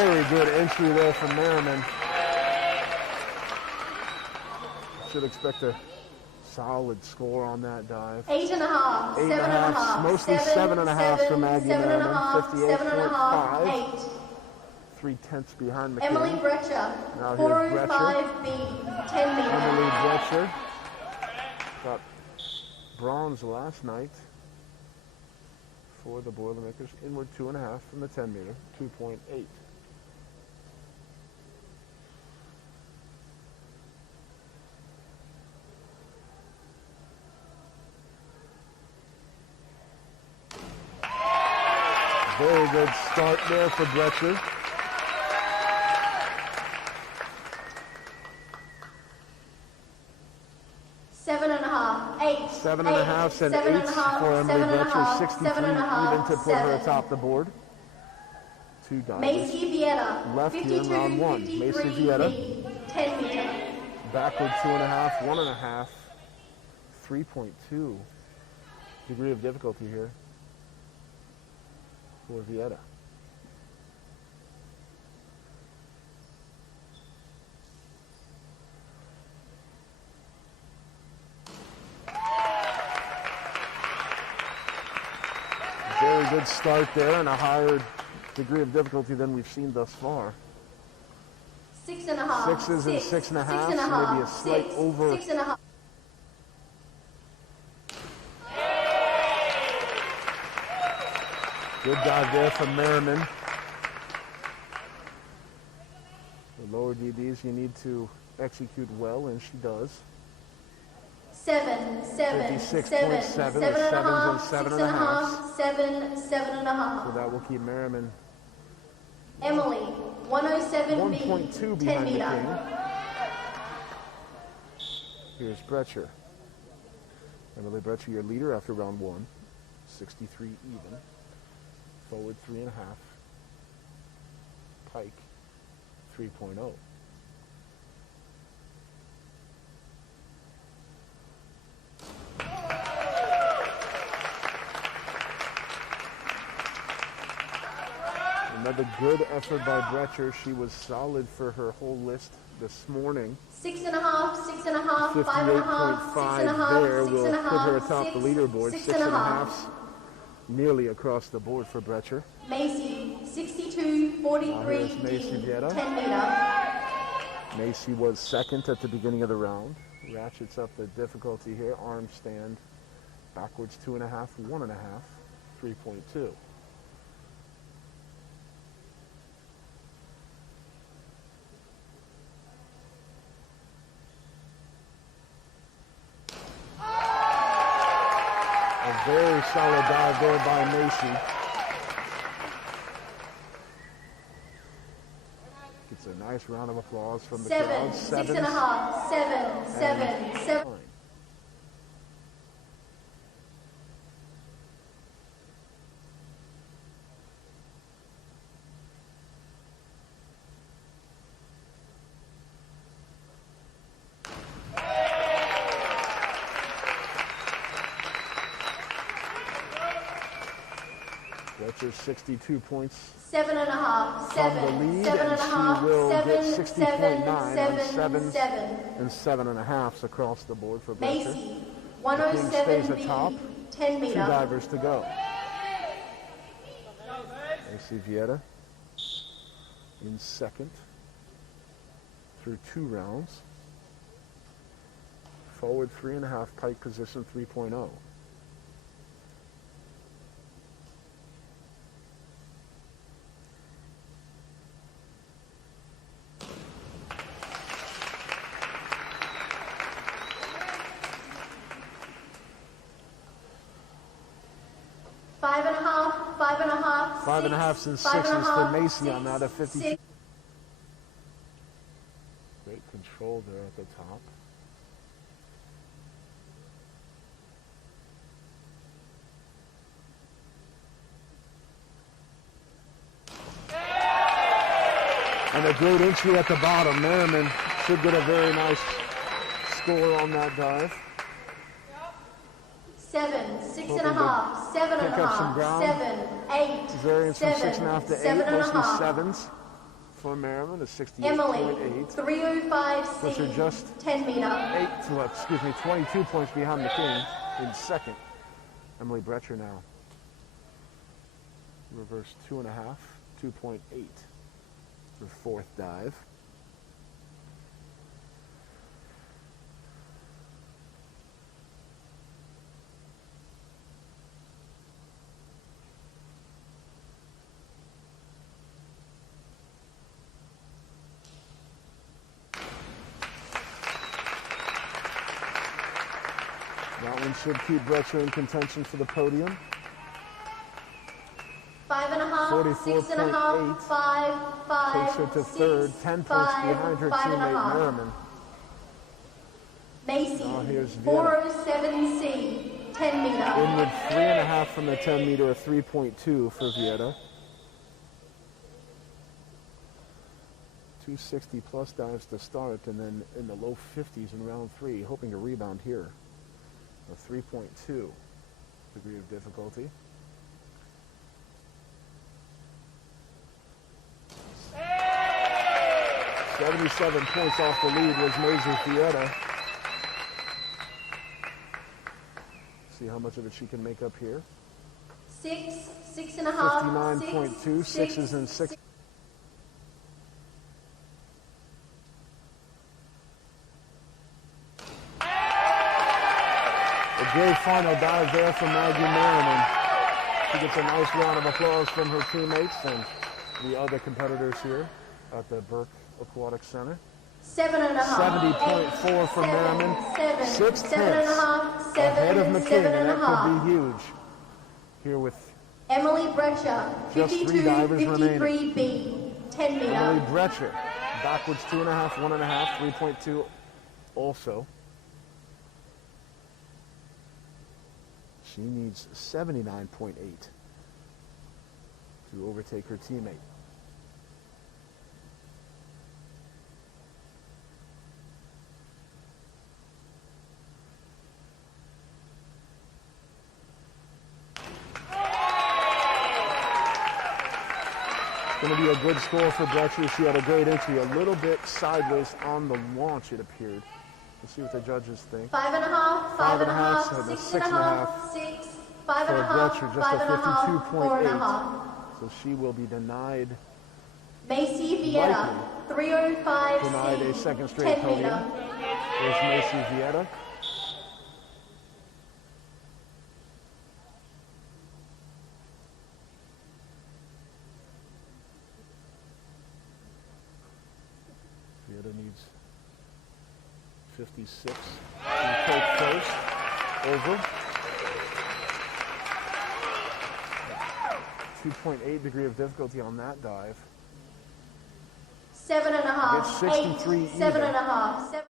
Very good entry there from Merriman. Should expect a solid score on that dive. 8.5, 7.5, mostly 7.5 for Maggie Merriman. 58.5. 3/10 behind McCain. Emily Bretscher, Now here's Bretscher. 405B, 10 meter. Emily Bretscher got bronze last night for the Boilermakers. Inward 2.5 from the 10 meter, 2.8. Very good start there for Bretscher. Seven and a half, sent 8 for Emily Bretscher, 63 even to put her atop the board. 2 divers. Maycey Vieta, Left here in round 1. Maycey Vieta. 10 meter. Backward 2.5, 1.5, 3.2. Degree of difficulty here for Vieta. Very good start there and a higher degree of difficulty than we've seen thus far. 6.5. 6s and 6.5, so maybe a slight over. 6.5. Good dive there from Merriman. The lower DBs you need to execute well, and she does. 7, 56.7, 7 and 7.5. 7.5. So that will keep Merriman Emily, 107B, 1.2 10 behind meter. McCain. Here's Bretscher. Emily Bretscher, your leader after round 1. 63 even. Forward 3.5. Pike 3.0. Another good effort by Bretscher. She was solid for her whole list this morning. 6.5, 6.5, 5.5, 58.5 there will 6.5, put her atop the leaderboard. 6.5. 6.5 nearly across the board for Bretscher. Maycey, 62.43, Here's Maycey Vieta. 10 meter. Maycey was second at the beginning of the round. Ratchets up the difficulty here. Arm stand backwards 2.5, 1.5, 3.2. A very solid dive there by Maycey. Gets a nice round of applause from the crowd. 7, 6.5, 7. Bretscher 62 points 7.5, from the lead, 7.5, and she will get 60.9 on 7, 7s and 7.5s across the board for Bretscher. Maycey, McCain stays 107B, atop. 10 2 meter. divers to go. Maycey Vieta in second through 2 rounds. Forward 3.5, pike position 3.0. Five and a half, 5.5 and 6s for Maycey on that at 52. Great control there at the top. And a great entry at the bottom. Merriman should get a very nice score on that dive. 7, 6.5, 7.5, 7, 8, Variance from 6.5 to 8, mostly 7s. for Merriman, a Emily, 68.8. 305C, Puts her just 10 meter. 22 points behind McKing in second. Emily Bretscher now. Reverse 2.5, 2.8 for fourth dive. That one should keep Bretscher in contention for the podium. 5.5, 6.5, 5, Takes her to third, 10 points behind her teammate Merriman. Maycey, Here's Vieta. 407C, 10 meter. Inward 3.5 from the 10 meter, a 3.2 for Vieta. 260 plus dives to start, and then in the low 50s in round 3, hoping to rebound here. A 3.2 degree of difficulty. Hey! 77 points off the lead was Maycey Vieta. See how much of it she can make up here. 6.5, 59.2, 6s and 6. A great final dive there from Maggie Merriman. She gets a nice round of applause from her teammates and the other competitors here at the Burke Aquatic Center. 7.5, 70.4 for Merriman. 6 tenths 7.5, 7, ahead of McKing, and that 7.5. could be huge. Here with Emily Bretscher, Just 3 divers 53B, 10 meter. Emily Bretscher, backwards 2.5, 1.5, 3.2 also. She needs 79.8 to overtake her teammate. Going to be a good score for Bretscher. She had a great entry, a little bit sideways on the launch, it appeared. Let's see what the judges think. 5.5, 5.5, so 6.5, 6, For 5.5, Bretscher, just a 5.5, 52.8. 4.5. So she will be denied Maycey Vieta, 305C, Denied a second straight 10 podium. meter. There's Maycey Vieta. Vieta needs 56 to take first. Over. 2.8 degree of difficulty on that dive. 7.5, Gets 63 8, 7.5, 7.